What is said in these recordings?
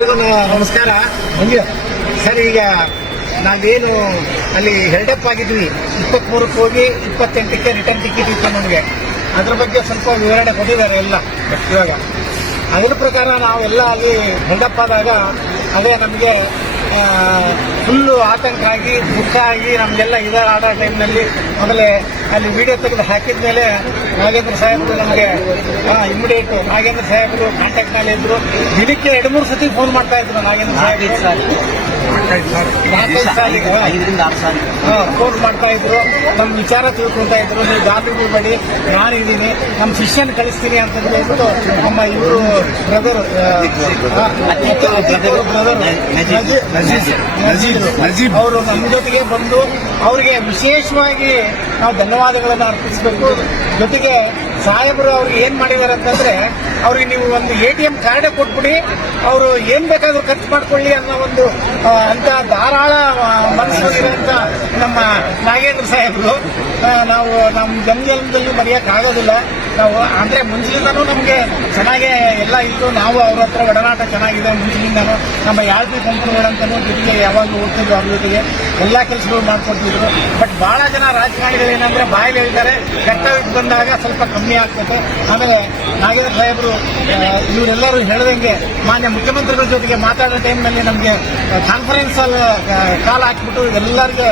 ನಮಸ್ಕಾರ ಸರ್. ಈಗ ನಾವೇನು ಅಲ್ಲಿ ಹೆಲ್ಡಪ್ ಆಗಿದ್ವಿ 23ಕ್ಕೆ ಹೋಗಿ 28ಕ್ಕೆ ರಿಟರ್ನ್ ಟಿಕೆಟ್ ಇತ್ತು ನಮಗೆ. ಅದ್ರ ಬಗ್ಗೆ ಸ್ವಲ್ಪ ವಿವರಣೆ ಕೊಟ್ಟಿದ್ದಾರೆ ಎಲ್ಲ. ಇವಾಗ ಅದ್ರ ಪ್ರಕಾರ ನಾವೆಲ್ಲ ಅಲ್ಲಿ ಹೆಲ್ಡಪ್ ಆದಾಗ ಅದೇ ನಮಗೆ ಫುಲ್ಲು ಆತಂಕ ಆಗಿ ದುಃಖ ಆಗಿ ನಮಗೆಲ್ಲ ಆಡೋ ಟೈಮ್ನಲ್ಲಿ ಮೊದಲೇ ಅಲ್ಲಿ ವಿಡಿಯೋ ತೆಗೆದು ಹಾಕಿದ ಮೇಲೆ ನಾಗೇಂದ್ರ ಸಾಹೇಬರು ನಮಗೆ ಇಮಿಡಿಯೇಟ್ ನಾಗೇಂದ್ರ ಸಾಹೇಬರು ಕಾಂಟ್ಯಾಕ್ಟ್ನಲ್ಲಿ ಇದ್ರು. ದಿನಕ್ಕೆ 2-3 ಸತಿ ಫೋನ್ ಮಾಡ್ತಾ ಇದ್ರು ನಾಗೇಂದ್ರ ಸಾಹೇಬರು. 4-5 ಸಾಲಿಗೆ ಫೋನ್ ಮಾಡ್ತಾ ಇದ್ರು, ನಮ್ಮ ವಿಚಾರ ತಿಳ್ಕೊಳ್ತಾ ಇದ್ರು. ನೀವು ಗಾಬರಿ ಬಿಡಬೇಡಿ, ನಾನಿದ್ದೀನಿ, ನಮ್ಮ ಶಿಷ್ಯನ ಕಳಿಸ್ತೀನಿ ಅಂತ ಹೇಳ್ಬಿಟ್ಟು ನಮ್ಮ ಇವರು ಬ್ರದರ್ ನಜೀಬ್ ಅವರು ನಮ್ಮ ಜೊತೆಗೆ ಬಂದು ಅವರಿಗೆ ವಿಶೇಷವಾಗಿ ನಾವು ಧನ್ಯವಾದಗಳನ್ನು ಅರ್ಪಿಸಬೇಕು. ಜೊತೆಗೆ ಸಾಹೇಬರು ಅವ್ರಿಗೆ ಏನ್ ಮಾಡಿದ್ದಾರೆ ಅಂತಂದ್ರೆ, ಅವ್ರಿಗೆ ನೀವು ಒಂದು ATM ಕಾರ್ಡೇ ಕೊಟ್ಬಿಡಿ, ಅವರು ಏನ್ ಬೇಕಾದ್ರೂ ಖರ್ಚು ಮಾಡ್ಕೊಳ್ಳಿ ಅನ್ನೋ ಒಂದು ಅಂತ ಧಾರಾಳ ಮನಸ್ಸು ಇರುವಂತ ನಮ್ಮ ನಾಗೇಂದ್ರ ಸಾಹೇಬರು ನಾವು ನಮ್ಮ ಜನ್ಮದಲ್ಲಿ ಮರೆಯಕ್ಕಾಗೋದಿಲ್ಲ. ನಾವು ಅಂದ್ರೆ ಮುಂಚಿನಿಂದನೂ ನಮಗೆ ಚೆನ್ನಾಗೇ ಎಲ್ಲ ಇತ್ತು. ನಾವು ಅವ್ರ ಹತ್ರ ಒಡನಾಟ ಚೆನ್ನಾಗಿದೆ ಮುಂಚಿನಿಂದನೂ. ನಮ್ಮ ಯಾವ್ದು ಕಂಪನಿಗಳಂತನೂ ಜೊತೆಗೆ ಯಾವಾಗಲೂ ಹೋಗ್ತಿದ್ರು, ಅವ್ರ ಜೊತೆಗೆ ಎಲ್ಲ ಕೆಲಸಗಳು ಮಾಡ್ಕೊಡ್ತಿದ್ರು. ಬಟ್ ಬಹಳ ಜನ ರಾಜಕಾರಣಿಗಳು ಏನಂದ್ರೆ ಬಾಯಲ್ಲಿ ಹೇಳ್ತಾರೆ, ಕರ್ತವ್ಯಕ್ಕೆ ಬಂದಾಗ ಸ್ವಲ್ಪ ಕಮ್ಮಿ ಆಗ್ತದೆ. ಆಮೇಲೆ ನಾಗೇಂದ್ರ ಸಾಹೇಬರು ಇವರೆಲ್ಲರೂ ಹೇಳ್ದಂಗೆ ಮಾನ್ಯ ಮುಖ್ಯಮಂತ್ರಿಗಳ ಜೊತೆಗೆ ಮಾತಾಡೋ ಟೈಮ್ನಲ್ಲಿ ನಮಗೆ ಕಾನ್ಫರೆನ್ಸ್ ಅಲ್ಲಿ ಕಾಲ್ ಹಾಕ್ಬಿಟ್ಟು ಎಲ್ಲರಿಗೆ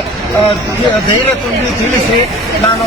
ಧೈರ್ಯ ತುಂಬಿ ತಿಳಿಸಿ ನಾನು